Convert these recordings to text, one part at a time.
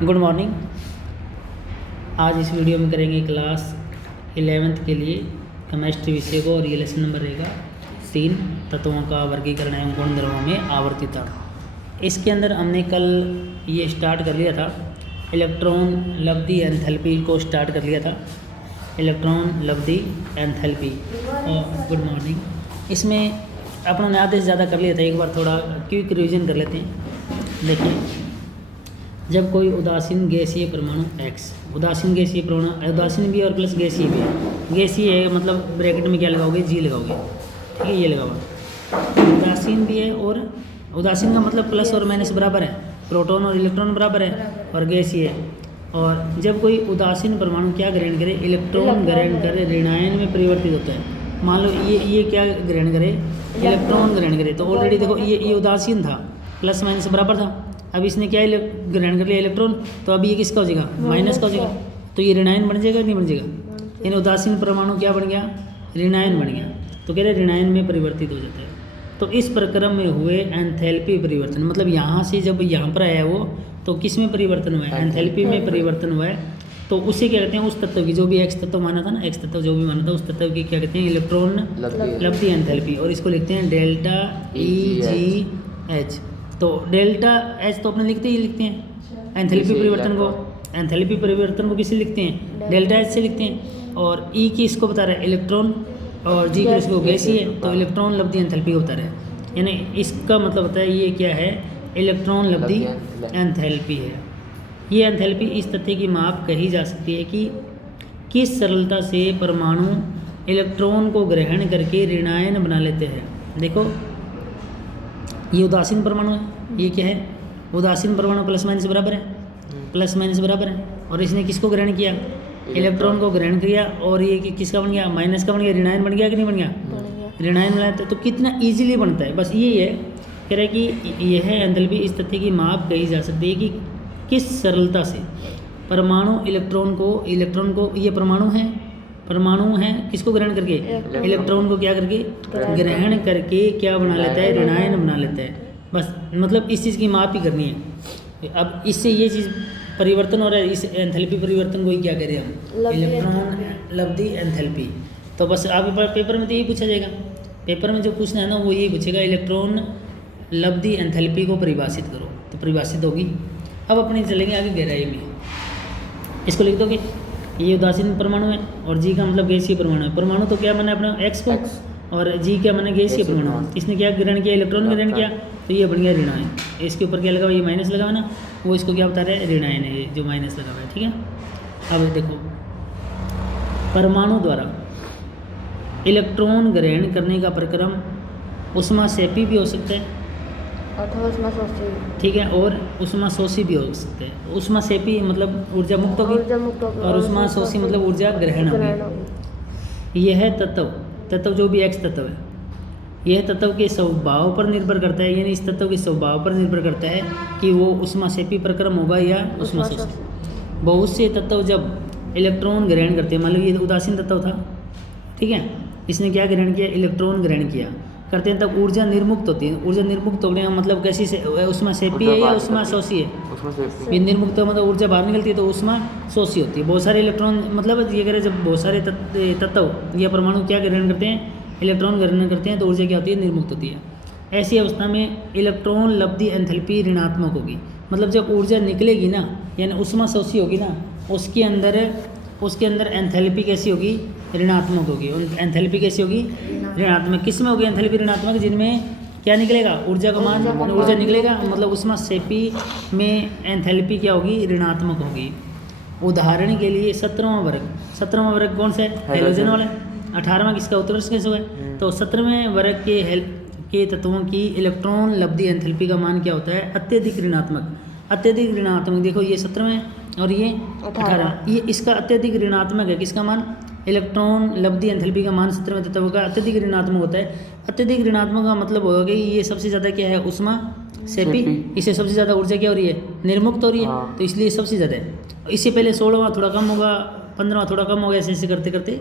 Good morning. आज इस video में करेंगे क्लास 11th के लिए केमिस्ट्री विषय को, और ये लेसन नंबर रहेगा 3, तत्वों का वर्गीकरण एवं गुणधर्मों में आवर्तिता। इसके अंदर हमने कल ये स्टार्ट कर लिया था, इलेक्ट्रॉन लब्धि एंथैल्पी को स्टार्ट कर लिया था, इलेक्ट्रॉन लब्धि एंथैल्पी। और गुड मॉर्निंग। इसमें अपनों ने आधे से ज़्यादा कर लिया था, एक बार थोड़ा क्विक रिवीजन कर लेते हैं। देखिए, जब कोई उदासीन गैसीय परमाणु X, उदासीन गैसीय परमाणु, उदासीन भी और प्लस गैसीय भी है। गैसीय है मतलब ब्रैकेट में क्या लगाओगे, G लगाओगे, ठीक है, ये लगाओगे। उदासीन भी है, और उदासीन का मतलब प्लस और माइनस बराबर है, प्रोटॉन और इलेक्ट्रॉन बराबर है, और गैसीय है। और जब कोई उदासीन परमाणु क्या ग्रहण करे, इलेक्ट्रॉन ग्रहण करे, ऋणायन में परिवर्तित होता है। मान लो ये क्या ग्रहण करे, इलेक्ट्रॉन ग्रहण करे, तो ऑलरेडी देखो ये उदासीन था, प्लस माइनस बराबर था। अब इसने क्या ग्रहण कर लिया, इलेक्ट्रॉन, तो अभी ये किसका हो जाएगा, माइनस का हो जाएगा, तो ये ऋणायन बन जाएगा, नहीं बन जाएगा। इन उदासीन परमाणु क्या बन गया, ऋणायन बन गया, तो कह रहे ऋणायन में परिवर्तित हो जाता है। तो इस प्रक्रम में हुए एंथैल्पी परिवर्तन, मतलब यहाँ से जब यहाँ पर आया वो, तो किस में परिवर्तन हुआ है, एंथैल्पी में परिवर्तन हुआ है। तो उसे क्या कहते हैं, उस तत्व की, जो भी एक्स तत्व माना था ना, एक्स तत्व जो भी माना था, उस तत्व की क्या कहते हैं, इलेक्ट्रॉन लब्धि एंथैल्पी, और इसको लिखते हैं डेल्टा EGH। तो डेल्टा एच तो अपने लिखते हैं एंथैल्पी परिवर्तन को, एंथैल्पी परिवर्तन को किससे लिखते हैं, डेल्टा एच से लिखते हैं। और ई की इसको बता रहा है इलेक्ट्रॉन, और जी की इसको गैसीय है, तो इलेक्ट्रॉन लब्धि एंथैल्पी को बता रहा है। यानी इसका मतलब होता है ये क्या है, इलेक्ट्रॉन लब्धि एंथैल्पी है। ये एंथैल्पी इस तथ्य की माप कही जा सकती है कि किस सरलता से परमाणु इलेक्ट्रॉन को ग्रहण करके ऋणायन बना लेते हैं। देखो, ये उदासीन परमाणु है, ये क्या है, उदासीन परमाणु प्लस माइनस बराबर है, प्लस माइनस बराबर है, और इसने किसको ग्रहण किया, इलेक्ट्रॉन को ग्रहण किया, और ये किसका बन गया, माइनस का बन गया, ऋणायन बन गया कि नहीं बन गया, ऋणायन बनाया। तो कितना इजीली बनता है, बस यही है, कह रहा है कि यह एंथैल्पी इस तथ्य की माप कही जा सकती है कि किस सरलता से परमाणु इलेक्ट्रॉन को ये परमाणु है किसको ग्रहण करके, इलेक्ट्रॉन को क्या करके, ग्रहण करके क्या बना लेता है, ऋणायन बना लेता है। बस मतलब इस चीज़ की माप ही करनी है। अब इससे ये चीज़ परिवर्तन हो रहा है, इस एंथैल्पी परिवर्तन को ही क्या करें हम, इलेक्ट्रॉन लब्धि एंथैल्पी। तो बस आपके पेपर में तो यही पूछा जाएगा, पेपर में जो पूछना है ना वो यही पूछेगा, इलेक्ट्रॉन लब्धि एंथैल्पी को परिभाषित करो, तो परिभाषित होगी। अब अपने चलेंगे आगे गहराई में, इसको लिख दोगे, ये उदासीन परमाणु है, और जी का मतलब गैसीय परमाणु है। परमाणु तो क्या माना है अपना, एक्स को, और जी क्या माना, गैसीय परमाणु। इसने क्या ग्रहण किया, इलेक्ट्रॉन ग्रहण किया, तो ये बन गया ऋणायन। इसके ऊपर क्या लगा हुआ, ये माइनस लगा हुआ ना, वो इसको क्या बता रहे हैं, ऋणायन है, ये जो माइनस लगा हुआ है, ठीक है। अब देखो, परमाणु द्वारा इलेक्ट्रॉन ग्रहण करने का प्रक्रम ऊष्माक्षेपी भी हो सकता है, ठीक है, और ऊष्माशोषी भी हो सकते हैं। ऊष्माक्षेपी मतलब ऊर्जा मुक्त होगी, और ऊष्माशोषी मतलब ऊर्जा ग्रहण होगी। यह तत्व जो भी एक्स तत्व है, यह तत्व के स्वभाव पर निर्भर करता है, यानी इस तत्व के स्वभाव पर निर्भर करता है कि वो ऊष्माक्षेपी प्रक्रम होगा या ऊष्माशोषी। बहुत से तत्व जब इलेक्ट्रॉन ग्रहण करते हैं, मान लो ये उदासीन तत्व था, ठीक है, इसने क्या ग्रहण किया, इलेक्ट्रॉन ग्रहण किया करते हैं, तब ऊर्जा निर्मुक्त होती है। ऊर्जा निर्मुक्त होने का मतलब कैसी से, उष्माक्षेपी है या उष्माशोषी है, निर्मुक्त मतलब ऊर्जा बाहर निकलती है, तो उष्माशोषी होती है। बहुत सारे इलेक्ट्रॉन मतलब ये करें, जब बहुत सारे तत्व या परमाणु क्या ग्रहण करते हैं, इलेक्ट्रॉन ग्रहण करते हैं, तो ऊर्जा क्या होती है, निर्मुक्त होती है। ऐसी अवस्था में इलेक्ट्रॉन लब्धि एंथैल्पी ऋणात्मक होगी, मतलब जब ऊर्जा निकलेगी ना, यानी उष्माशोषी होगी ना, उसके अंदर एंथैल्पी कैसी होगी, ऋणात्मक होगी। एंथैल्पी कैसी होगी, ऋणात्मक। किस में होगी एंथैल्पी ऋणात्मक, जिनमें क्या निकलेगा, ऊर्जा का मान, ऊर्जा निकलेगा, मतलब ऊष्माक्षेपी में एंथैल्पी क्या होगी, ऋणात्मक होगी। उदाहरण के लिए 17वां वर्ग कौन सा है, हैलोजन वाला। 18वां किसका, उत्कर्ष कैसे हुआ है। तो 17वें वर्ग के तत्वों की इलेक्ट्रॉन लब्धि एंथैल्पी का मान क्या होता है, अत्यधिक ऋणात्मक। अत्यधिक ऋणात्मक, देखो ये 17वें और ये 18, ये इसका अत्यधिक ऋणात्मक है, किसका मान, इलेक्ट्रॉन लब्धि एंथैल्पी का मान 17वें तत्व का अत्यधिक ऋणात्मक होता है। अत्यधिक ऋणात्मक का मतलब होगा कि ये सबसे ज़्यादा क्या है, ऊष्माक्षेपी, इससे सबसे ज़्यादा ऊर्जा क्या हो रही है, निर्मुक्त हो रही है, तो इसलिए सबसे ज़्यादा है। इससे पहले 16वां थोड़ा कम होगा, 15वां थोड़ा कम होगा, ऐसे करते करते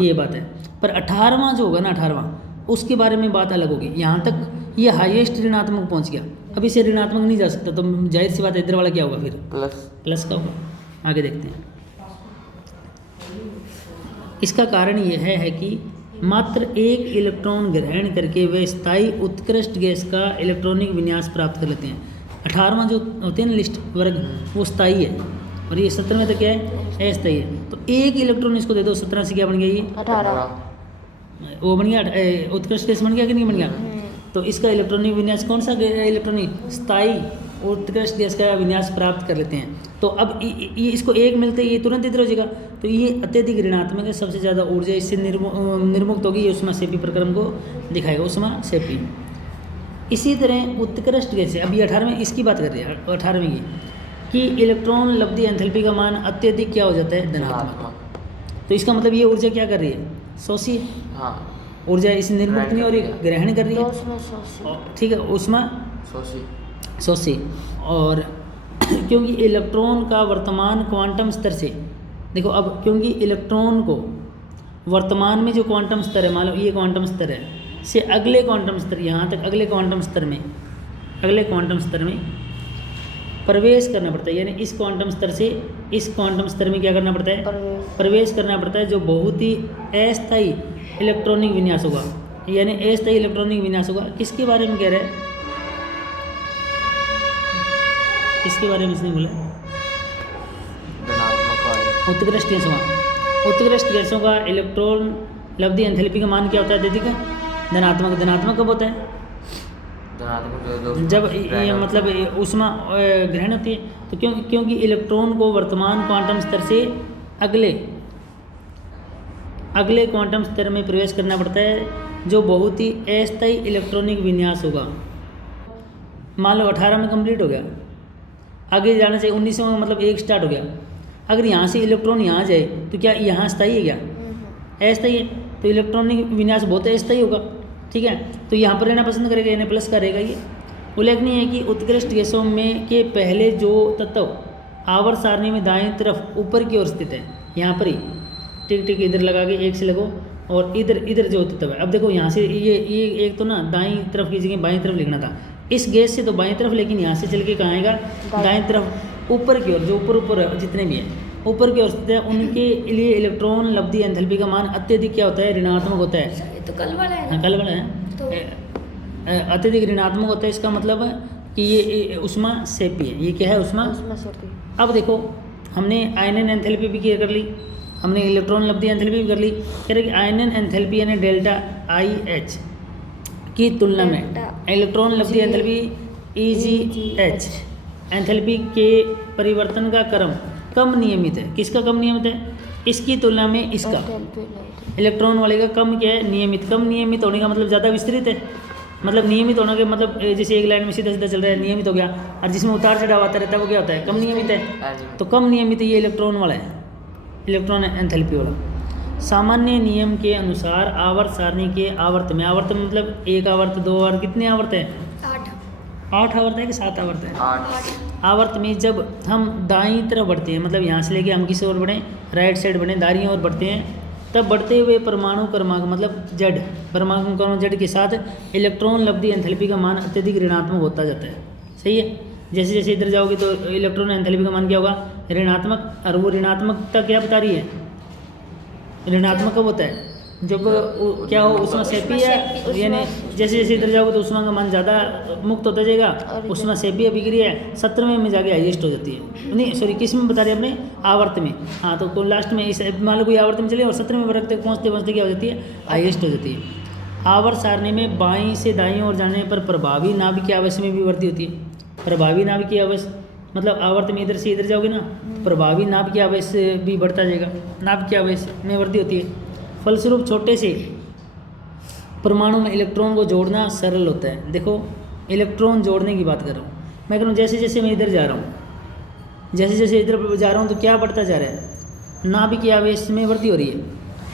ये बात है। पर 18वां जो होगा ना, 18वां उसके बारे में बात अलग होगी। यहाँ तक ये हाईएस्ट ऋणात्मक पहुँच गया, अब इसे ऋणात्मक नहीं जा सकता, तो जाहिर सी बात है इधर वाला क्या होगा फिर प्लस का होगा। आगे देखते हैं। इसका कारण यह है कि मात्र एक इलेक्ट्रॉन ग्रहण करके वे स्थायी उत्कृष्ट गैस का इलेक्ट्रॉनिक विन्यास प्राप्त कर लेते हैं। 18वां जो होते हैं ना लिस्ट वर्ग, वो स्थायी है, और ये 17वें तक क्या है, अस्थायी है। तो एक इलेक्ट्रॉन इसको दे दो, 17 से क्या बन गया, ये 18 वो बन गया, उत्कृष्ट गैस बन गया कि नहीं बन गया। तो इसका इलेक्ट्रॉनिक विन्यास कौन सा इलेक्ट्रॉनिक, स्थायी उत्कृष्ट गैस का विन्यास प्राप्त कर लेते हैं। तो अब ये इसको एक मिलते ही ये तुरंत इधर हो जाएगा, तो ये अत्यधिक ऋणात्मक है, सबसे ज़्यादा ऊर्जा इससे निर्मुक्त होगी, ये ऊष्माक्षेपी प्रक्रम को दिखाएगा, ऊष्माक्षेपी। इसी तरह उत्कृष्ट गैस है, अब ये 18वें इसकी बात कर रहे हैं, 18वें की कि इलेक्ट्रॉन लब्धि एंथैल्पी का मान अत्यधिक क्या हो जाता है, धनात्मक। तो इसका मतलब ये ऊर्जा क्या कर रही है, शोषी, ऊर्जा इसे निर्मुक्त नहीं हो रही, ग्रहण कर रही है, ठीक है, ऊष्मा शोषी। और क्योंकि इलेक्ट्रॉन का वर्तमान क्वांटम स्तर से, देखो अब क्योंकि इलेक्ट्रॉन को वर्तमान में जो क्वांटम स्तर है, मान लो ये क्वांटम स्तर है, से अगले क्वांटम स्तर, यहाँ तक अगले क्वांटम स्तर में प्रवेश करना पड़ता है, यानी इस क्वांटम स्तर से इस क्वांटम स्तर में क्या करना पड़ता है, प्रवेश करना पड़ता है, जो बहुत ही अस्थायी इलेक्ट्रॉनिक विन्यास होगा, यानी अस्थायी इलेक्ट्रॉनिक विन्यास होगा। किसके बारे में कह रहे हैं, किसके बारे में इसने बोला, उत्कृष्ट गैसों का। उत्कृष्ट गैसों का इलेक्ट्रॉन लब्धि एंथैल्पी का मान क्या होता है, अत्यधिक धनात्मक। धनात्मक कब होता है, जब ये मतलब ऊष्मा ग्रहण होती है। तो क्योंकि इलेक्ट्रॉन को वर्तमान क्वांटम स्तर से अगले क्वांटम स्तर में प्रवेश करना पड़ता है, जो बहुत ही अस्थायी इलेक्ट्रॉनिक विन्यास होगा। मान लो 18 में कंप्लीट हो गया, आगे जाने से 19वां में मतलब एक स्टार्ट हो गया। अगर यहाँ से इलेक्ट्रॉन यहाँ जाए तो क्या यहाँ स्थायी है, क्या अस्थायी है, तो इलेक्ट्रॉनिक विन्यास बहुत अस्थायी होगा, ठीक है। तो यहाँ पर रहना पसंद करेगा, यानी प्लस का रहेगा। ये उल्लेखनीय है कि उत्कृष्ट गैसों में के पहले जो तत्व आवर्त सारणी में दाएं तरफ ऊपर की ओर स्थित है, यहाँ पर ही टिक इधर लगा के एक से लगो, और इधर जो तत्व है, अब देखो यहाँ से ये एक तो ना दाईं तरफ की जगह बाईं तरफ लिखना था, इस गैस से तो बाईं तरफ, लेकिन यहाँ से चल के कहाँ आएगा, दाईं तरफ ऊपर की ओर, जो ऊपर जितने भी हैं ऊपर की ओर स्थित है, उनके लिए इलेक्ट्रॉन लब्धि एंथैल्पी का मान अत्यधिक क्या होता है, ऋणात्मक होता है। ये तो कल वाला है, हाँ कल वाला है, तो अत्यधिक ऋणात्मक होता है। इसका मतलब है कि ये ऊष्माक्षेपी है, ये क्या है, ऊष्माक्षेपी। अब देखो हमने आयनन एंथैल्पी भी कर ली, हमने इलेक्ट्रॉन लब्धि एंथैल्पी भी कर ली। कह रहे कि आयनन एंथैल्पी यानी डेल्टा IH की तुलना में इलेक्ट्रॉन लब्धि एंथैल्पी EGH एंथैल्पी के परिवर्तन का क्रम कम नियमित है। किसका कम नियमित है, इसकी तुलना में इसका इलेक्ट्रॉन वाले का कम क्या है, नियमित। कम नियमित होने का मतलब ज़्यादा विस्तृत है, मतलब नियमित होने के मतलब जैसे एक लाइन में सीधा सीधा चल रहा है, नियमित हो गया, और जिसमें उतार चढ़ाव आता रहता है वो क्या होता है, कम नियमित है। तो कम नियमित ये इलेक्ट्रॉन वाला है, इलेक्ट्रॉन एंथैल्पी वाला। सामान्य नियम के अनुसार आवर्त सारणी के आवर्त में, आवर्त मतलब एक आवर्त, दो आवर्त, कितने आवर्त है, 8 आवर्त है कि 7 आवर्त है, 8 आवर्त में जब हम दाईं तरफ बढ़ते हैं, मतलब यहाँ से लेके हम किस ओर बढ़ें, राइट साइड बढ़ें, दाईं ओर बढ़ते हैं, तब बढ़ते हुए परमाणु क्रमांक मतलब जेड, परमाणु क्रमांक जेड के साथ इलेक्ट्रॉन लब्धि एंथैल्पी का मान अत्यधिक ऋणात्मक होता जाता है। सही है, जैसे जैसे इधर जाओगे तो इलेक्ट्रॉन एंथैल्पी का मान क्या होगा, ऋणात्मक। और वो ऋणात्मकता क्या बता रही है, ऋणात्मक कब होता है, जब क्या हो, ऊष्माक्षेपी है, यानी जैसे जैसे इधर जाओगे तो ऊष्मा का मान ज़्यादा मुक्त होता जाएगा, ऊष्माक्षेपी अभिक्रिया 17वें में जाके हाईएस्ट हो जाती है, नहीं सॉरी किस में बता रहे हैं अपने, आवर्त में। हाँ तो लास्ट में इस मान लो कोई आवर्त में चले और 17वें वर्ग तक पहुँचते पहुँचते क्या हो जाती है, हाईएस्ट हो जाती है। आवर्त सारणी में बाईं से दाईं ओर जाने पर प्रभावी नाभिकीय आवेश में भी वृद्धि होती है। प्रभावी नाभिकीय आवेश मतलब आवर्त में इधर से इधर जाओगे ना, प्रभावी नाभिकीय आवेश भी बढ़ता जाएगा, नाभिकीय आवेश में वृद्धि होती है। फलस्वरूप छोटे से परमाणु में इलेक्ट्रॉन को जोड़ना सरल होता है। देखो इलेक्ट्रॉन जोड़ने की बात कर रहा हूँ मैं, कह रहा हूँ जैसे जैसे मैं इधर जा रहा हूँ, जैसे जैसे इधर जा रहा हूँ तो क्या बढ़ता जा रहा है, नाभिकीय आवेश में वृद्धि हो रही है।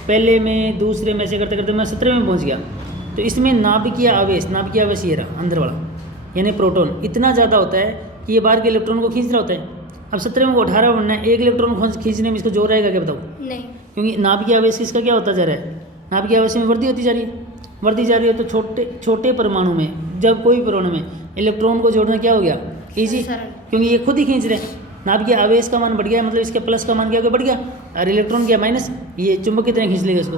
पहले में दूसरे में से करते करते मैं 17वें में पहुँच गया, तो इसमें नाभिकीय आवेश ये रहा अंदर वाला, यानी प्रोटॉन इतना ज़्यादा होता है कि ये बाहर के इलेक्ट्रॉन को खींच रहा होता है। अब 17वें को 18 बनना है, एक इलेक्ट्रॉन खींचने में इसको जोर आएगा क्या, बताओ, नहीं, क्योंकि नाभिकीय आवेश इसका क्या होता जा रहा है, नाभिकीय आवेश में वृद्धि होती जा रही है। बढ़ती जा रही है तो छोटे छोटे परमाणु में जब कोई परमाणु में इलेक्ट्रॉन को जोड़ना क्या हो गया, ईजी, सरल। क्योंकि ये खुद ही खींच रहे हैं। नाभिक के आवेश का मान बढ़ गया, मतलब इसके प्लस का मान क्या हो गया, बढ़ गया, और इलेक्ट्रॉन क्या माइनस, ये चुंबक की तरह खींच लेगा, इसको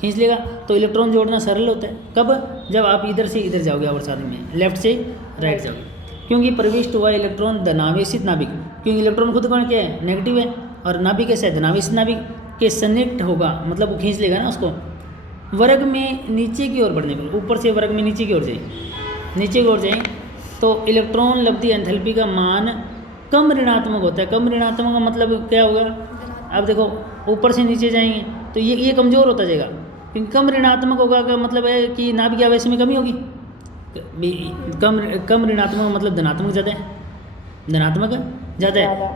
खींच लेगा। तो इलेक्ट्रॉन जोड़ना सरल होता है कब, जब आप इधर से इधर जाओगे आवर्त सारणी में, लेफ्ट से राइट जाओगे, क्योंकि प्रविष्ट हुआ इलेक्ट्रॉन धनावेशित नाभिक, क्योंकि इलेक्ट्रॉन खुद कौन क्या है, नेगेटिव है, और नाभिक कैसा है, धनावेशित नाभिक के सन्निकट होगा, मतलब वो खींच लेगा ना उसको। वर्ग में नीचे की ओर बढ़ने पर, ऊपर से वर्ग में नीचे की ओर जाए, नीचे की ओर जाए तो इलेक्ट्रॉन लब्धि एंथैल्पी का मान कम ऋणात्मक होता है। कम ऋणात्मक का मतलब क्या होगा, अब देखो ऊपर से नीचे जाएंगे तो ये कमज़ोर होता जाएगा, क्योंकि कम ऋणात्मक होगा का मतलब है कि नाभिक के आवेश में कमी होगी। कम ऋणात्मक का मतलब धनात्मक ज़्यादा है, धनात्मक ज़्यादा है,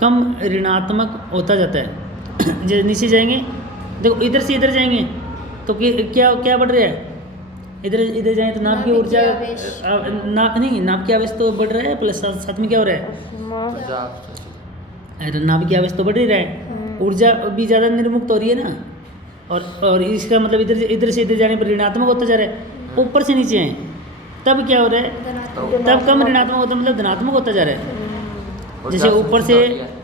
कम ऋणात्मक होता जाता है। जैसे नीचे जाएंगे, देखो इधर से इधर जाएंगे तो क्या क्या बढ़ रहा है, इधर जाएं तो नाभ की ऊर्जा, नाभ की आवेश तो बढ़ रहा है, प्लस साथ में क्या हो रहा है, अरे नाभ की आवेश तो बढ़ ही रहा है, ऊर्जा भी ज़्यादा निर्मुक्त हो रही है ना, और इसका मतलब इधर से इधर जाने पर ऋणात्मक होता जा रहा है। ऊपर से नीचे आए तब क्या हो रहा है, तब कम ऋणात्मक होता, मतलब धनात्मक होता जा रहा है। जैसे ऊपर से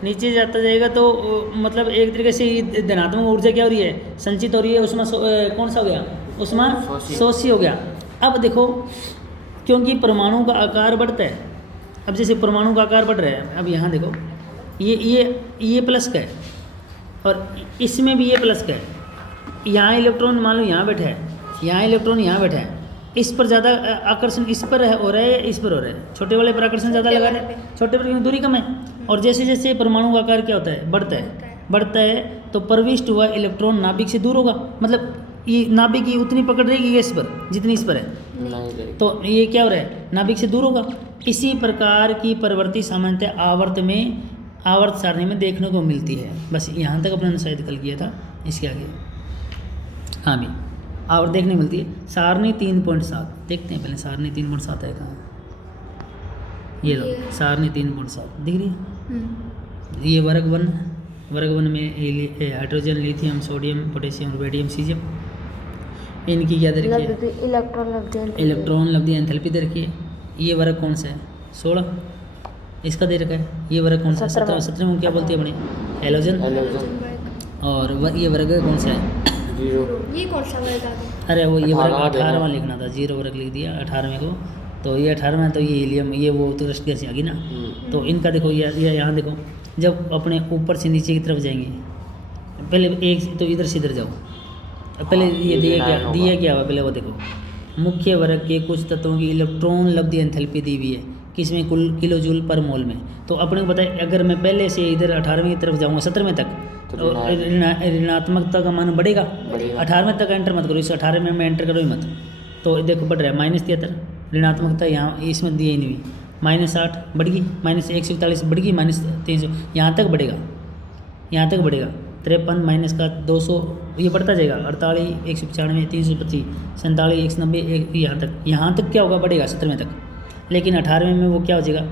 नीचे जाता जाएगा तो मतलब एक तरीके से धनात्मक ऊर्जा क्या हो रही है, संचित हो रही है, उसमें कौन सा हो गया, उसमें शोषी हो गया। अब देखो क्योंकि परमाणु का आकार बढ़ता है, अब जैसे परमाणु का आकार बढ़ रहा है, अब यहाँ देखो ये प्लस का है और इसमें भी ये प्लस का है। यहाँ इलेक्ट्रॉन मान लो यहाँ बैठा है, यहाँ इलेक्ट्रॉन यहाँ बैठा है, इस पर ज़्यादा आकर्षण इस पर हो रहा है, इस पर हो रहा है, छोटे वाले पर आकर्षण ज़्यादा लगा रहे हैं, छोटे पर दूरी कम है। और जैसे जैसे परमाणु का आकार क्या होता है, बढ़ता है तो प्रविष्ट हुआ इलेक्ट्रॉन नाभिक से दूर होगा, मतलब ये नाभिक की उतनी पकड़ रहेगी इस पर जितनी इस पर है, तो ये क्या हो रहा है, नाभिक से दूर होगा। इसी प्रकार की प्रवृत्ति सामान्यतः आवर्त सारणी में देखने को मिलती है। बस यहाँ तक अपने शायद कल किया था, इसके आगे हाँ भी आवर्त देखने मिलती है। सारणी 3.7 देखते हैं पहले, सारणी 3.7 है कहाँ, ये लो सारणी 3.7 दिख रही है। ये वर्ग वन में hydrogen, lithium, sodium, potassium, rubidium, caesium, इनकी क्या दे रखी है, इलेक्ट्रॉन लब्धि एंथैल्पी दे रखी है। ये वर्ग कौन सा है, 16 इसका दे रखा है। ये वर्ग कौन सा है, 17 में क्या बोलती है अपनी, हेलोजन। और ये वर्ग कौन सा है, ये कौन सा वर्ग आ गया, अरे वो ये वर्ग 18वां लिखना था, 0 वर्ग लिख दिया 18वें को, तो ये 18वां, तो ये हीलियम, ये वो तो रस्ट गैस आ गई ना। तो इनका देखो ये यहाँ देखो, जब अपने ऊपर से नीचे की तरफ जाएंगे, पहले एक तो इधर से इधर जाओ, पहले ये दिया क्या हुआ, पहले वो देखो, मुख्य वर्ग के कुछ तत्वों की इलेक्ट्रॉन लब्धि एंथैल्पी दी हुई है, किसमें, कुल किलोजूल पर मोल में। तो अपने को पता है अगर मैं पहले से इधर 18वें की तरफ जाऊँगा 17वें तक, तो ऋणात्मकता का मान बढ़ेगा। 18वें तक एंटर मत करो, इस 18वें में एंटर करो ही मत, तो देखो बढ़ रहा है -73, ऋणात्मकता यहाँ इसमें दी ही नहीं हुई, -8 बढ़ गई, -141 बढ़ गई, -300 यहाँ तक बढ़ेगा, 53 माइनस का 200 ये बढ़ता जाएगा, 48, 195, 325, 47, 190, यहाँ तक क्या होगा, बढ़ेगा 17वें तक। लेकिन 18वें में वो क्या हो जाएगा,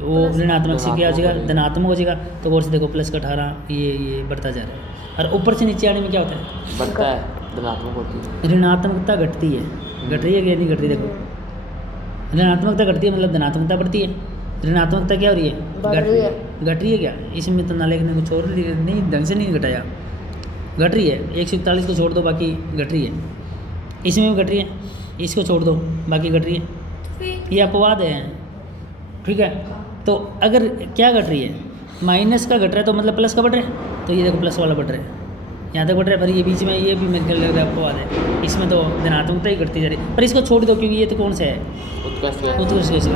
वो ऋणात्मक से क्या हो जाएगा, धनात्मक हो जाएगा। तो और से देखो प्लस का 18 ये बढ़ता जा रहा है। और ऊपर से नीचे आने में क्या होता है, बढ़ता है, धनात्मक होती है, ऋणात्मकता घटती है, घट रही है कि नहीं घट रही, देखो ऋणात्मकता घटती है मतलब धनात्मकता बढ़ती है। ऋणात्मकता क्या हो रही है, घट रही है क्या, इसमें तो नालेख ने कुछ और नहीं ढंग से नहीं घटाया, घट रही है। 141 को छोड़ दो बाकी घट रही है, इसमें भी घट रही है, इसको छोड़ दो बाकी घट रही है, ये अपवाद है, ठीक है। तो अगर क्या घट रही है, माइनस का घट रहा है तो मतलब प्लस का बढ़ रहा है, तो ये देखो प्लस वाला बढ़ रहा है, यहाँ तक बढ़ रहा है, पर ये बीच में ये भी मेरे ख्याल लग रहा है अपवाद है, इसमें तो धनात्मकता ही घटती जा रही है। पर इसको छोड़ दो क्योंकि ये तो कौन सा है, उत्कृष्ट गैस।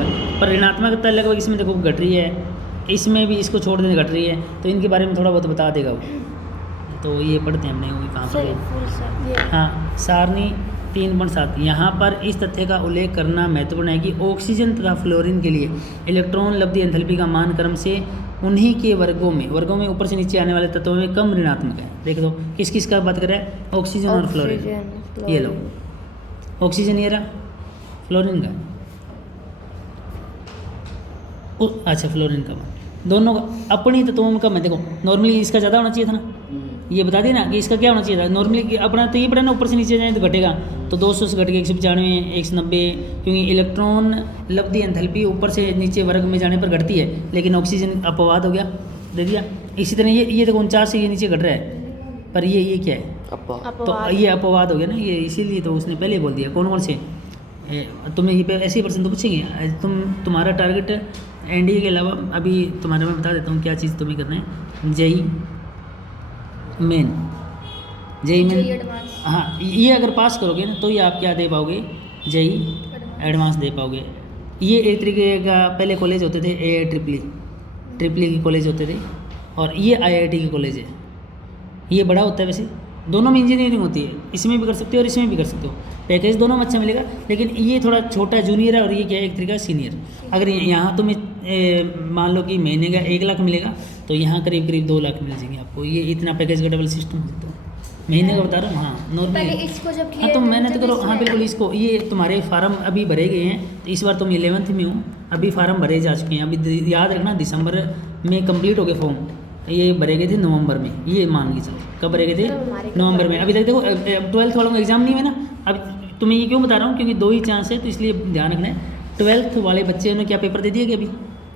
पर ऋणात्मकता लगभग इसमें देखो घट रही है, इसमें भी इसको छोड़ देने घट रही है, तो इनके बारे में थोड़ा बहुत बता देगा वो। तो ये पढ़ते हैं हमने, वो कहाँ पर, हाँ सारणी 3.7। यहाँ पर इस तथ्य का उल्लेख करना महत्वपूर्ण है कि ऑक्सीजन तथा फ्लोरीन के लिए इलेक्ट्रॉन लब्धि एंथैल्पी का मान क्रम से उन्हीं के वर्गों में ऊपर से नीचे आने वाले तत्वों में कम ऋणात्मक है। देख दो किस किस का बात कर रहा है, ऑक्सीजन और फ्लोरीन। ये लो ऑक्सीजन ये रहा, फ्लोरीन का अच्छा फ्लोरीन का मान, दोनों का अपनी तत्वों में कम है। देखो नॉर्मली इसका ज़्यादा होना चाहिए था ना, ये बता दिया ना कि इसका क्या होना चाहिए था नॉर्मली कि अपना तो ये पढ़ा ना ऊपर से नीचे जाए तो घटेगा, तो 200 से घट के 195 190, क्योंकि इलेक्ट्रॉन लब्धि एंथैल्पी ऊपर से नीचे वर्ग में जाने पर घटती है, लेकिन ऑक्सीजन अपवाद हो गया, दे दिया। इसी तरह ये देखो 49 से ये नीचे घट रहा है, पर ये क्या है, तो ये अपवाद हो गया ना, ये इसीलिए तो उसने पहले बोल दिया। कौन कौन से तुम्हें ये ऐसे ही प्रश्न तो पूछेंगे। तुम्हारा टारगेट एनडीए के अलावा अभी तुम्हारा मैं बता देता हूँ क्या चीज़ तुम्हें करना है। जेई मेन हाँ, ये अगर पास करोगे ना तो ये आप क्या दे पाओगे, जेई एडवांस दे पाओगे। ये एक तरीके का पहले कॉलेज होते थे, ए ट्रिपली के कॉलेज होते थे, और ये आईआईटी के कॉलेज है। ये बड़ा होता है, वैसे दोनों में इंजीनियरिंग होती है, इसमें भी कर सकते हो और इसमें भी कर सकते हो, पैकेज दोनों में अच्छा मिलेगा। लेकिन ये थोड़ा छोटा जूनियर है और ये क्या है एक तरीका सीनियर। अगर यहाँ तुम्हें मान लो कि महीने का 1 लाख मिलेगा, तो यहाँ करीब 2 लाख मिल जाएंगे आपको। ये इतना पैकेज का डबल सिस्टम हो सकता है, महीने का बता रहा हूँ। हाँ नॉर्मल, हाँ तुम मेहनत करो। हाँ बिल्कुल, इसको ये तुम्हारे फार्म अभी भरे गए हैं, तो इस बार तुम 11th में हो, अभी फार्म भरे जा चुके हैं। अभी याद रखना दिसंबर में कंप्लीट हो गए फॉर्म, ये भरे गए थे नवंबर में, ये मान के चलो कब भरे गए थे, नवंबर में। अभी तक देखो 12th वालों का एग्जाम नहीं है ना। अब तुम्हें ये क्यों बता रहा हूँ, क्योंकि 2 ही चांस है, तो इसलिए ध्यान रखना है। 12th वाले बच्चे ने क्या पेपर दे दिया कि अभी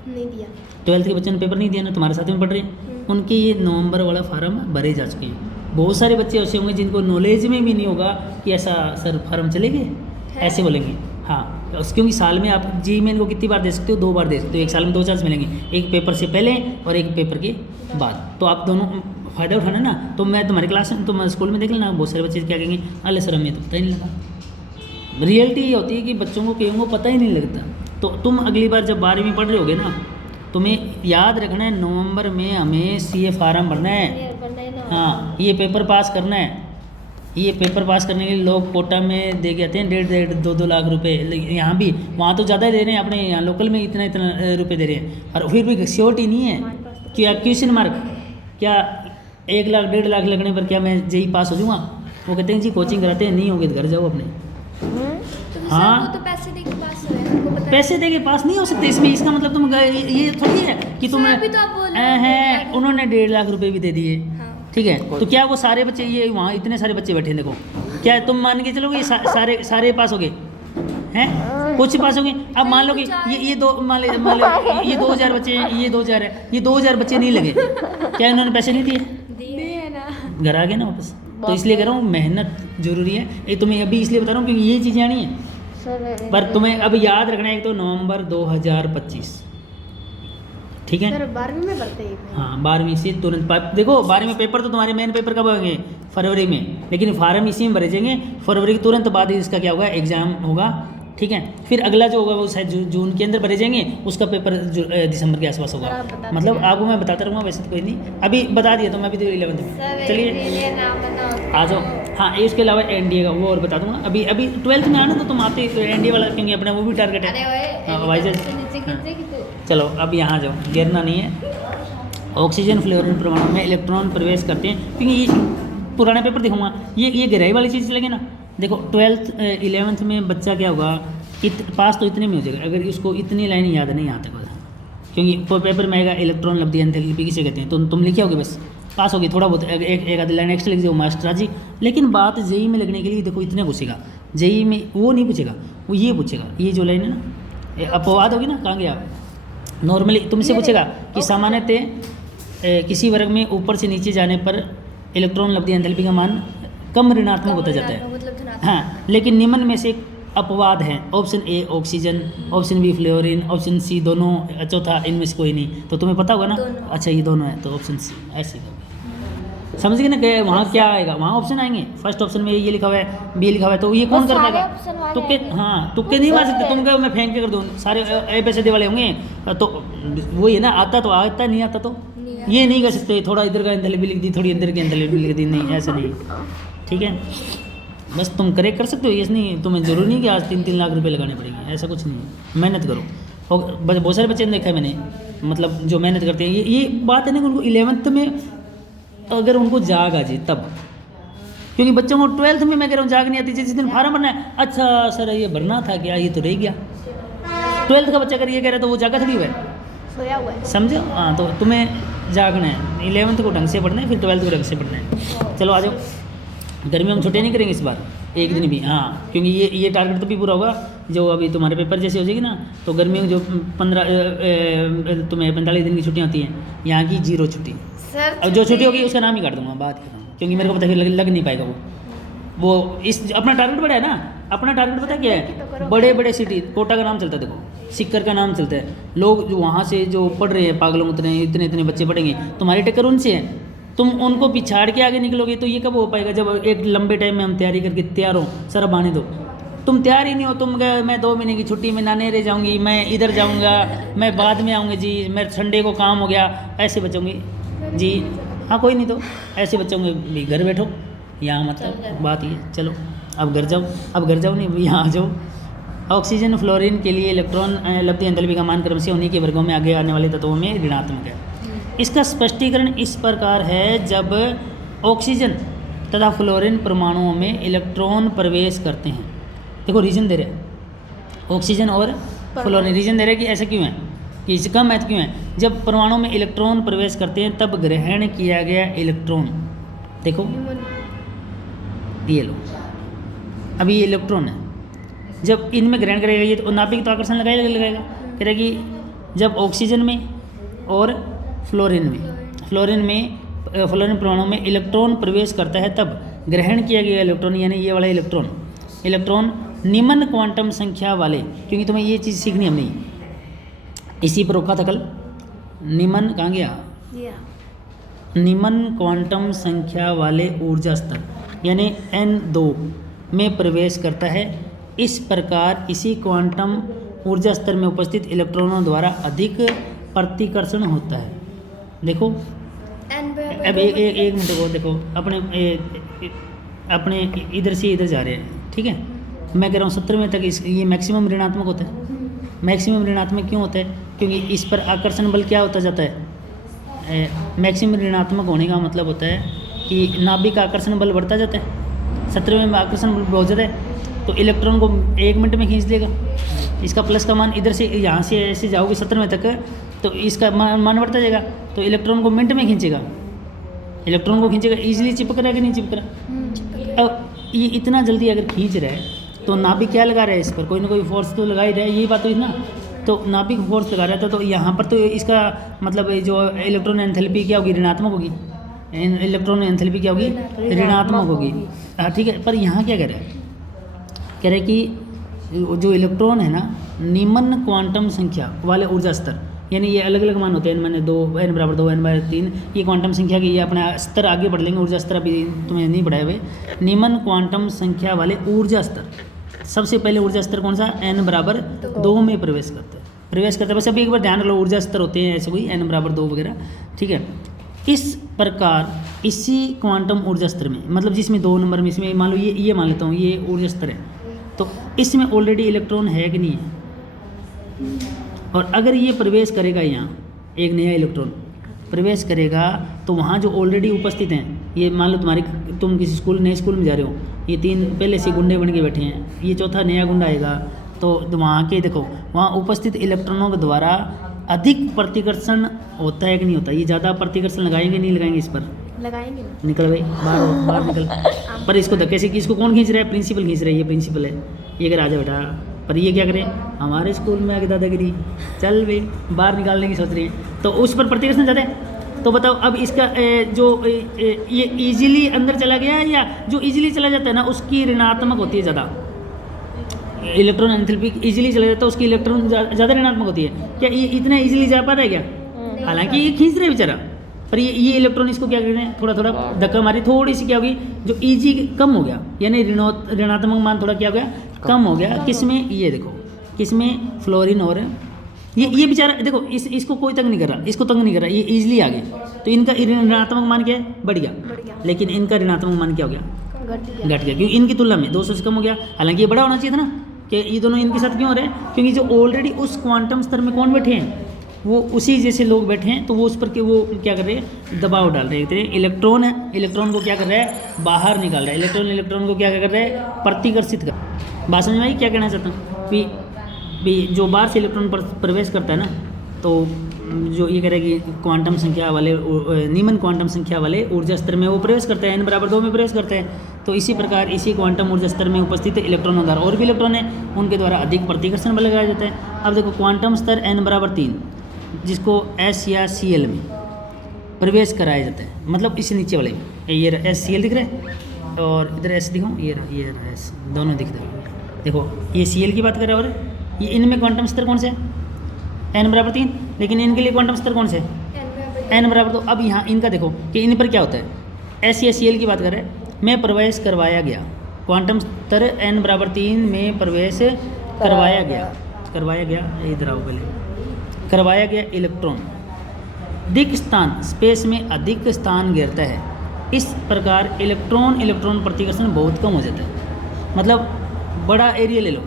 नहीं दिया, 12th के बच्चों ने पेपर नहीं दिया ना, तुम्हारे साथ में पढ़ रहे हैं, उनके ये नवंबर वाला फार्म भरे जा चुके हैं। बहुत सारे बच्चे ऐसे होंगे जिनको नॉलेज में भी नहीं होगा कि ऐसा सर फार्म चलेंगे, ऐसे बोलेंगे। हाँ क्योंकि साल में आप जी मेन को कितनी बार दे सकते हो, 2 बार दे सकते हो, एक साल में 2 चांस मिलेंगे, एक पेपर से पहले और एक पेपर के बाद। तो आप दोनों फ़ायदा उठाना ना। तो मैं तुम्हारी क्लास में, तुम्हारे स्कूल में देख लेना, बहुत सारे बच्चे क्या कहेंगे, अरे सर हमें तो पता ही नहीं लगा। रियलिटी ये होती है कि बच्चों को कहीं को पता ही नहीं लगता। तो तुम अगली बार जब 12वीं पढ़ रहे होगे ना, तुम्हें याद रखना है नवंबर में हमें सीए फार्म भरना है। हाँ ये पेपर पास करना है। ये पेपर पास करने के लिए लोग कोटा में दे के आते हैं 1.5-2 लाख रुपए, यहाँ भी, वहाँ तो ज़्यादा दे रहे हैं, अपने यहाँ लोकल में इतना रुपए दे रहे हैं, और फिर भी श्योरिटी नहीं है। क्या क्वेश्चन मार्क, क्या 1 लाख 1.5 लाख लगने पर क्या मैं जेई पास हो जाऊँगा? वो कहते हैं जी कोचिंग कराते हैं, नहीं होगे तो घर जाओ अपने। हाँ तो पैसे दे के पास हो है, उनको पता पैसे दे के पास नहीं हो सकते इसमें। इसका मतलब तुम ये थोड़ी है कि तुम अभी तो आप बोल रहे हो हैं उन्होंने 1.5 लाख रुपए भी दे दिए, ठीक है। तो क्या वो सारे बच्चे, ये वहाँ इतने सारे बच्चे बैठे हैं, देखो क्या तुम मान के चलोगे सारे पास हो गए हैं? कुछ पास हो गए। अब मान लो कि ये 2000 बच्चे हैं, ये 2000 है, ये 2000 बच्चे नहीं लगे, क्या इन्होंने पैसे नहीं दिए ना, घर आ गए ना वापस। तो इसलिए कह रहा हूँ मेहनत जरूरी है। ये तुम्हें अभी इसलिए बता रहा हूँ क्योंकि ये चीज़ें आनी है, पर तुम्हें अब याद रखना है। एक तो नवंबर 2025, ठीक है। सर 12वीं में पढ़ते हैं। हाँ 12वीं से तुरंत देखो 12वीं में पेपर तो तुम्हारे मेन पेपर कब होंगे, फरवरी में, लेकिन फार्म इसी में भरे जाएंगे। फरवरी के तुरंत बाद ही इसका क्या होगा, एग्जाम होगा, ठीक है। फिर अगला जो होगा वो शायद जून के अंदर भरे जाएंगे, उसका पेपर दिसंबर के आसपास होगा। मतलब आपको मैं बताता रहूँगा, वैसे तो कोई नहीं, अभी बता दिया तो मैं अभी तो 11th में। चलिए आ जाओ। हाँ ये उसके अलावा एनडीए का वो और बता दूंगा। अभी 12th में आना तो तुम आते एनडीए वाला, क्योंकि अपना वो भी टारगेट है। चलो अब यहाँ जाओ, गिरना नहीं है। ऑक्सीजन फ्लोरीन परमाणु में इलेक्ट्रॉन प्रवेश करते हैं, क्योंकि ये पुराना पेपर दिखाऊंगा, ये गहराई वाली चीज़ चलेगी ना। देखो 12th 11th में बच्चा क्या होगा, पास तो इतने में हो जाएगा अगर इसको इतनी लाइन याद नहीं यहाँ तक होगा, क्योंकि पेपर में आएगा इलेक्ट्रॉन लब्धि एंथैल्पी किसे कहते हैं, तो तुम लिखे होगे बस, पास होगी। थोड़ा बहुत एक आधी लाइन एक्स्ट्रा लिख दो मास्टर जी। लेकिन बात जेई में लगने के लिए देखो इतने पूछेगा, जेई में वो नहीं पूछेगा, वो ये पूछेगा, ये जो लाइन है ना, अपवाद होगी ना, कहाँ गया। नॉर्मली तुमसे पूछेगा कि सामान्यतः किसी वर्ग में ऊपर से नीचे जाने पर इलेक्ट्रॉन लब्धि एंथैल्पी का मान कम ऋणात्मक होता जाता है। हाँ लेकिन निम्न में से अपवाद हैं, option A oxygen, option B fluorine, option C दोनों, चौथा इनमें से कोई नहीं। तो तुम्हें पता होगा ना, अच्छा ये दोनों है तो ऑप्शन सी, ऐसे समझ गए ना कि वहाँ क्या आएगा, वहाँ ऑप्शन आएंगे। फर्स्ट ऑप्शन में ये लिखा हुआ है, बी लिखा हुआ है, तो ये कौन कर पाएगा? तुक्के, हाँ तुक्के नहीं मार सकते तुम, क्या मैं फेंक के कर दूँ, सारे ए पैसे दे वाले होंगे। तो वही है ना, आता तो आता, नहीं आता तो ये नहीं कर सकते। थोड़ा इधर का एंथैल्पी लिख दी, थोड़ी इधर की एंथैल्पी लिख दी, नहीं ऐसा नहीं, ठीक है। बस तुम करेक्ट कर सकते हो, ये नहीं तुम्हें जरूरी नहीं कि आज 3-3 लाख रुपए लगाने पड़ेंगे, ऐसा कुछ नहीं है। मेहनत करो। और बहुत सारे बच्चे ने देखा है मैंने, मतलब जो मेहनत करते हैं, ये बात है ना कि उनको 11th में अगर उनको जाग आ जाए तब, क्योंकि बच्चों को 12th में मैं कह रहा हूँ जाग नहीं आती। जिस दिन फार्म भरना है, अच्छा सर ये भरना था क्या, ये तो रह गया। 12th का बच्चा अगर ये कह रहा है तो वो जागा थोड़ी हुआ है, सोया हुआ है, समझो। हाँ तो तुम्हें जागना है, 11th को ढंग से पढ़ना है, फिर 12th को ढंग से पढ़ना है। चलो आ जाओ। गर्मियों में छुट्टी नहीं करेंगे इस बार एक दिन भी, हाँ, क्योंकि ये टारगेट तो भी पूरा होगा। जो अभी तुम्हारे पेपर जैसे हो जाएगी ना, तो गर्मियों में जो 15 तुम्हें 45 दिन की छुट्टियाँ होती हैं, यहाँ की 0 छुट्टी। सर अब जो छुट्टी होगी उसका नाम ही काट दूंगा, बात खत्म, क्योंकि मेरे को पता है फिर लग नहीं पाएगा वो इस अपना टारगेट बड़ा है ना। अपना टारगेट पता है क्या है, बड़े बड़े सिटी, कोटा का नाम चलता है, देखो सिक्कर का नाम चलता है, लोग जो वहाँ से जो पढ़ रहे हैं पागलों उतने इतने इतने बच्चे पढ़ेंगे, तुम्हारी टक्कर उनसे है। तुम उनको पिछाड़ के आगे निकलोगे तो ये कब हो पाएगा, जब एक लंबे टाइम में हम तैयारी करके तैयार हो, सर अब आने दो। तुम तैयार ही नहीं हो, तुम कहे मैं 2 महीने की छुट्टी में नाने रह जाऊंगी, मैं इधर जाऊंगा, मैं बाद में आऊँगी जी, मैं संडे को काम हो गया, ऐसे बचूंगी जी। हाँ कोई नहीं, तो ऐसे बच्चों भी घर बैठो, यहाँ मतलब बात ये। चलो अब घर जाओ, अब घर जाओ नहीं, यहाँ आ जाओ। ऑक्सीजन फ्लोरीन के लिए इलेक्ट्रॉन लब्धि एंथैल्पी का मान क्रम से उन्हीं के वर्गों में आगे आने वाले तत्वों में ऋणात्मक है। इसका स्पष्टीकरण इस प्रकार है, जब ऑक्सीजन तथा फ्लोरीन परमाणुओं में इलेक्ट्रॉन प्रवेश करते हैं, देखो रीजन दे रहे हैं ऑक्सीजन और फ्लोरीन, रीजन दे रहे हैं कि ऐसा क्यों है, कि इसका महत्व क्यों है। जब परमाणु में इलेक्ट्रॉन प्रवेश करते हैं तब ग्रहण किया गया इलेक्ट्रॉन, देखो ये लो, अभी ये इलेक्ट्रॉन है, जब इनमें ग्रहण करेगा ये तो नाभिक तो आकर्षण लगाएगा, कह रहा कि जब ऑक्सीजन में और फ्लोरीन परमाणु में इलेक्ट्रॉन प्रवेश करता है तब ग्रहण किया गया इलेक्ट्रॉन, यानी ये वाला इलेक्ट्रॉन निम्न क्वांटम संख्या वाले, क्योंकि तुम्हें ये चीज़ सीखनी है नहीं, इसी पर रोका था कल, निम्न कहाँ गया, निम्न क्वांटम संख्या वाले ऊर्जा स्तर यानी N2 में प्रवेश करता है। इस प्रकार इसी क्वांटम ऊर्जा स्तर में उपस्थित इलेक्ट्रॉनों द्वारा अधिक प्रतिकर्षण होता है। देखो अब एक मिनट को देखो, अपने इधर से इधर जा रहे हैं, ठीक है, मैं कह रहा हूँ 70वें तक ये मैक्सिमम ऋणात्मक होता है। मैक्सिमम ऋणात्मक क्यों होता है, क्योंकि इस पर आकर्षण बल क्या होता जाता है, मैक्सिमम ऋणात्मक होने का मतलब होता है कि नाभिक का आकर्षण बल बढ़ता जाता है। 70वें में आकर्षण बल बहुत ज़्यादा है तो इलेक्ट्रॉन को 1 मिनट में खींच देगा। इसका प्लस का मान इधर से यहाँ से ऐसे जाओगे 70वें तक तो इसका मान बढ़ता जाएगा, तो इलेक्ट्रॉन को मिनट में खींचेगा, इलेक्ट्रॉन को खींचेगा, ईजिली चिपक रहा है कि नहीं चिपक रहा। अब ये इतना जल्दी अगर खींच रहा है तो नाभिक क्या लगा रहा है, इस पर कोई ना कोई फोर्स तो लगा ही रहा है, यही बात हुई ना। तो नाभिक फोर्स लगा रहा था, तो यहाँ पर तो इसका मतलब जो इलेक्ट्रॉन एंथैल्पी क्या होगी, ऋणात्मक होगी, इलेक्ट्रॉन एंथैल्पी क्या होगी, ऋणात्मक होगी। हाँ ठीक है, पर यहाँ क्या कह रहा है, कह रहे कि जो इलेक्ट्रॉन है ना, निम्न क्वांटम संख्या वाले ऊर्जा स्तर, यानी ये अलग अलग मान होते हैं, n-2, n=2, n/3, ये क्वांटम संख्या की, ये अपना स्तर आगे बढ़ लेंगे, ऊर्जा स्तर अभी तुम्हें नहीं पढ़ाए हुए। निम्न क्वांटम संख्या वाले ऊर्जा स्तर, सबसे पहले ऊर्जा स्तर कौन सा, n=2 में प्रवेश करता है। बस अभी एक बार ध्यान रखो, ऊर्जा स्तर होते हैं ऐसे कोई n=2 वगैरह, ठीक है। इस प्रकार इसी क्वांटम ऊर्जा स्तर में, मतलब जिसमें 2 नंबर में, इसमें मान लो ये मान लेता हूँ ये ऊर्जा स्तर है, तो इसमें ऑलरेडी इलेक्ट्रॉन है कि नहीं है, और अगर ये प्रवेश करेगा, यहाँ एक नया इलेक्ट्रॉन प्रवेश करेगा तो वहाँ जो ऑलरेडी उपस्थित हैं, ये मान लो तुम किसी नए स्कूल में जा रहे हो, ये 3 पहले से गुंडे बन के बैठे हैं, ये चौथा नया गुंडा आएगा, तो वहाँ के देखो वहाँ उपस्थित इलेक्ट्रॉनों के द्वारा अधिक प्रतिकर्षण होता है कि नहीं होता, ये ज़्यादा प्रतिकर्षण लगाएंगे नहीं लगाएंगे, इस पर लगाएंगे ना। निकल भाई बाहर निकल। पर इसको धक्के से किसको कौन खींच रहा है, प्रिंसिपल खींच रहा है, ये प्रिंसिपल है, ये अगर आ जा बेटा, पर ये क्या करें, हमारे स्कूल में आके दादागिरी, चल भाई बाहर निकालने की सोच रही है, तो उस पर प्रतिकर्षण ज़्यादा है। तो बताओ अब इसका ये इजीली अंदर चला गया, या जो इजीली चला जाता है ना उसकी ऋणात्मक होती है ज़्यादा, इलेक्ट्रॉन एंथैल्पी इजीली चला जाता है उसकी इलेक्ट्रॉन ज़्यादा ऋणात्मक होती है। क्या ये इतना इजीली जा पा रहा है क्या, हालांकि ये खींच रहे हैं बेचारा, पर ये इलेक्ट्रॉन इसको क्या कर रहे हैं, थोड़ा थोड़ा धक्का मारी, थोड़ी सी क्या होगी, जो ईजी कम हो गया, यानी ऋणात्मक मान थोड़ा क्या हो गया, कम हो गया। किसमें, ये देखो किसमें, फ्लोरीन और ये बेचारा देखो इसको कोई तंग नहीं कर रहा, इसको तंग नहीं कर रहा, ये ईजिली आ गए, तो इनका ऋणात्मक मान क्या है, बढ़ गया, लेकिन इनका ऋणात्मक मान क्या हो गया, घट गया, क्योंकि इनकी तुलना में 200 से कम हो गया। हालांकि ये बड़ा होना चाहिए था ना, कि ये दोनों इनके साथ क्यों हो रहे हैं, क्योंकि जो ऑलरेडी उस क्वांटम स्तर में कौन बैठे हैं, वो उसी जैसे लोग बैठे हैं, तो वो उस पर के वो क्या कर रहे हैं, दबाव डाल रहे हैं। इलेक्ट्रॉन है, इलेक्ट्रॉन को क्या कर रहा है, बाहर निकाल रहा है, इलेक्ट्रॉन को क्या कर रहा है, प्रतिकर्षित कर। बात समझ में आई क्या कहना चाहता हूँ, भी जो बाहर से इलेक्ट्रॉन पर प्रवेश करता है ना, तो जो ये कह रहा है कि क्वांटम संख्या वाले निम्न क्वांटम संख्या वाले ऊर्जा स्तर में वो प्रवेश करते हैं, n=2 में प्रवेश करते हैं। तो इसी प्रकार इसी क्वांटम ऊर्जा स्तर में उपस्थित इलेक्ट्रॉनों द्वारा और भी इलेक्ट्रॉन है उनके द्वारा अधिक प्रतिकर्षण बल लगाया जाता है। अब देखो क्वांटम स्तर n=3 जिसको S या Cl में प्रवेश कराया जाता है, मतलब इस नीचे वाले ये SCl दिख रहा है और इधर S दिखाऊँ, ये S दोनों दिख रहे हैं। देखो ये Cl की बात कर रहा है और ये इनमें क्वांटम स्तर कौन से है n=3, लेकिन इनके लिए क्वांटम स्तर कौन से है n=2। अब यहाँ इनका देखो कि इन पर क्या होता है, S या Cl की बात कर रहे हैं में प्रवेश करवाया गया, क्वांटम स्तर n=3 में प्रवेश करवाया गया इधर आओ पहले, करवाया गया इलेक्ट्रॉन अधिक स्थान स्पेस में अधिक स्थान घेरता है। इस प्रकार इलेक्ट्रॉन प्रतिकर्षण बहुत कम हो जाता है। मतलब बड़ा एरिया ले लो,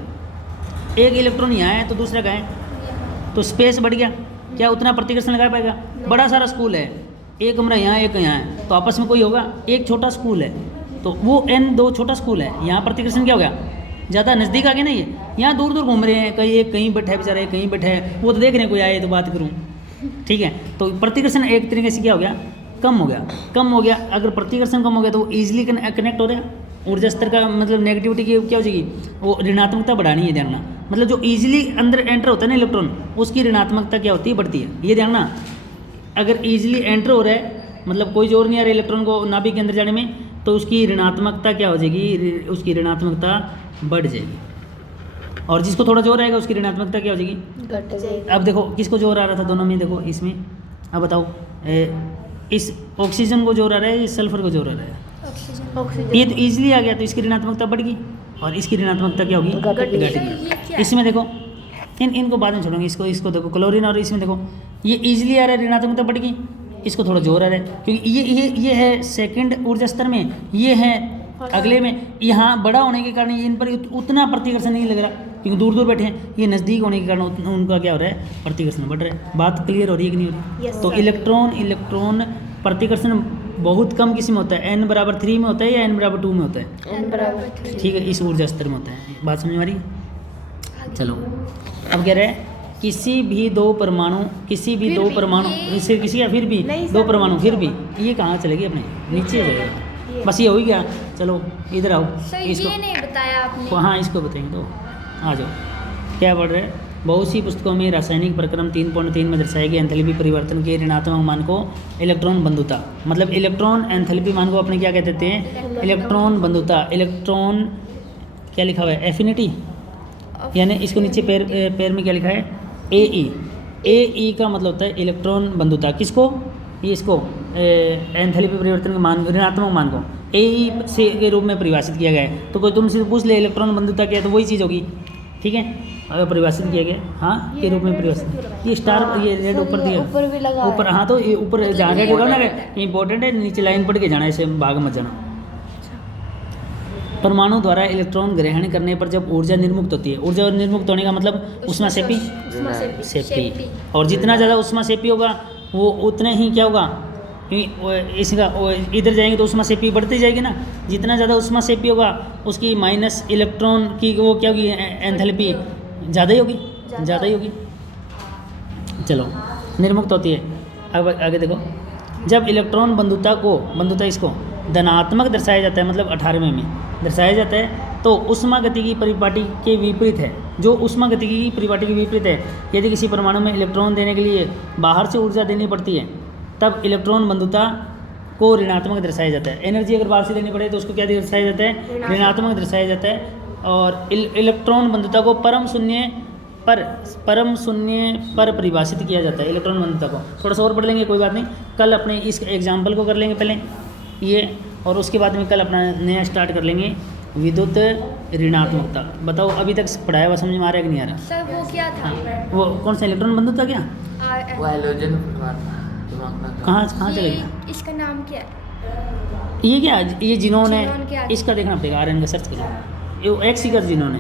एक इलेक्ट्रॉन यहाँ है तो दूसरा कहाँ है, तो स्पेस बढ़ गया, क्या उतना प्रतिकर्षण लगा पाएगा। बड़ा सारा स्कूल है, एक कमरा यहाँ एक यहाँ है, तो आपस में कोई होगा। एक छोटा स्कूल है तो वो n2 छोटा स्कूल है, यहाँ प्रतिकर्षण क्या हो गया, ज़्यादा नज़दीक आ गया ना। ये यहाँ दूर दूर घूम रहे हैं, कहीं एक कहीं बैठा है बेचारा, कहीं बैठा है, वो तो देख रहे हैं कोई आए तो बात करूँ, ठीक है। तो प्रतिकर्षण एक तरीके से क्या हो गया, कम हो गया। अगर प्रतिकर्षण कम हो गया तो वो ईजिली कनेक्ट हो रहा है। ऊर्जा स्तर का मतलब नेगेटिविटी की क्या हो जाएगी, वो ऋणात्मकता बढ़ानी है, ध्यान। मतलब जो ईजिली अंदर एंटर होता है ना इलेक्ट्रॉन, उसकी ऋणात्मकता क्या होती है, बढ़ती है, ये ध्यान। अगर ईजिली एंटर हो रहा है मतलब कोई जोर नहीं आ रहा है इलेक्ट्रॉन को नाभिक के अंदर जाने में, तो उसकी ऋणात्मकता क्या हो जाएगी, उसकी ऋणात्मकता बढ़ जाएगी। और जिसको थोड़ा जोर आएगा उसकी ऋणात्मकता क्या हो जाएगी, घट जाएगी। अब देखो किसको जोर आ रहा था दोनों में, देखो इसमें, अब बताओ इस ऑक्सीजन को जोर आ रहा है, इस सल्फर को जोर आ रहा है, ऑक्सीजन ये तो ईजिली आ गया तो इसकी ऋणात्मकता बढ़ गई और इसकी ऋणात्मकता क्या होगी, घट गई। इसमें देखो इनको बाद में छोड़ोगे, इसको देखो क्लोरीन, और इसमें देखो ये ईजिली आ रहा है, ऋणात्मकता बढ़ गई, इसको थोड़ा जोर आ रहा है क्योंकि ये है सेकंड ऊर्जा स्तर में, ये है अगले में। यहाँ बड़ा होने के कारण इन पर उतना प्रतिकर्षण नहीं लग रहा क्योंकि दूर दूर बैठे हैं, ये नज़दीक होने के कारण उनका क्या हो रहा है, प्रतिकर्षण बढ़ रहा है। बात क्लियर हो रही है कि नहीं हो रही। Yes, तो sir. इलेक्ट्रॉन प्रतिकर्षण बहुत कम किसी में होता है, n=3 में होता है या n=2 में होता है, n=3। ठीक है, इस ऊर्जा स्तर में होता है। बात समझ में आ रही है। चलो अब कह रहे हैं किसी भी दो परमाणु इससे किसी या फिर भी नहीं, दो सर, परमाणु, नीचे फिर भी ये कहाँ चलेगी, अपने नीचे जाएगा। बस ये हो ही गया। चलो इधर आओ, सर इसको ये नहीं बताया आपने। हाँ इसको बताएंगे, तो आ जाओ। क्या पढ़ रहे हैं, बहुत सी पुस्तकों में रासायनिक प्रक्रम 3.3 में दर्शाए गए एंथैल्पी परिवर्तन के ऋणात्मक मान को इलेक्ट्रॉन बंधुता, मतलब इलेक्ट्रॉन एंथैल्पी मान को अपने क्या कहते हैं, इलेक्ट्रॉन बंधुता। इलेक्ट्रॉन क्या लिखा हुआ है, एफिनिटी, यानी इसको नीचे पैर में क्या लिखा है, ए का मतलब होता है इलेक्ट्रॉन बंधुता। किसको, ये इसको एंथैल्पी परिवर्तन के मान, ऋणात्मक मान को ए से के रूप में परिभाषित किया गया है। तो कोई तुमसे पूछ ले इलेक्ट्रॉन बंधुता क्या है, तो वही चीज़ होगी, ठीक है। अगर परिभाषित किया गया, हाँ के रूप में परिभाषित, ये स्टार ये रेड ऊपर दिया, ऊपर भी लगा ऊपर, हाँ तो ये ऊपर जहाँ रेड होगा ना इंपॉर्टेंट है, नीचे लाइन पढ़ के जाना, ऐसे भाग मत जाना। परमाणु द्वारा इलेक्ट्रॉन ग्रहण करने पर जब ऊर्जा निर्मुक्त होती है, ऊर्जा निर्मुक्त होने का मतलब उष्मा सेपी, और जितना ज़्यादा उष्मा सेपी होगा वो उतना ही क्या होगा, इसका इधर जाएंगे तो उष्मा सेपी बढ़ती जाएगी ना, जितना ज़्यादा उष्मा सेपी होगा उसकी माइनस इलेक्ट्रॉन की वो क्या होगी, एंथैल्पी ज़्यादा ही होगी। चलो निर्मुक्त होती है। अब आगे देखो, जब इलेक्ट्रॉन बंधुता इसको धनात्मक दर्शाया जाता है, मतलब 18वें में दर्शाया जाता है, तो उष्मा गतिकी परिपाटी के विपरीत है। जो उष्मा गतिकी की परिपाटी के विपरीत है, यदि किसी परमाणु में इलेक्ट्रॉन देने के लिए बाहर से ऊर्जा देनी पड़ती है, तब इलेक्ट्रॉन बंधुता को ऋणात्मक दर्शाया जाता है। एनर्जी अगर बाहर से देनी पड़े तो उसको क्या दर्शाया जाता है, ऋणात्मक दर्शाया जाता है। और इलेक्ट्रॉन बंधुता को परम शून्य पर परिभाषित किया जाता है। इलेक्ट्रॉन बंधुता को थोड़ा सा और पढ़ लेंगे, कोई बात नहीं, कल अपने इस एग्जाम्पल को कर लेंगे पहले ये, और उसके बाद में कल अपना नया स्टार्ट कर लेंगे विद्युत ऋणात्मकता। बताओ अभी तक पढ़ाया हुआ समझ में आ रहा है कि नहीं आ रहा। सर वो क्या था, वो कौन सा इलेक्ट्रॉन बंधुता, क्या वो हाइड्रोजन कहाँ चले गया, इसका नाम क्या है, ये क्या, ये जिन्होंने जिनोन क्या? इसका देखना पड़ेगा, आर्यन का सर्च करो, ये एक्स का जिन्होंने,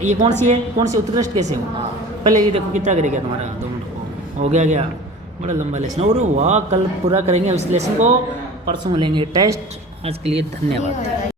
ये कौन सी है, कौन सी उत्कृष्ट कैसे हो। पहले ये देखो कितना करेगा तुम्हारा, 2 मिनट हो गया बड़ा लंबा लेसन, और वाह कल पूरा करेंगे इस लेसन को, परसों लेंगे टेस्ट। आज के लिए धन्यवाद।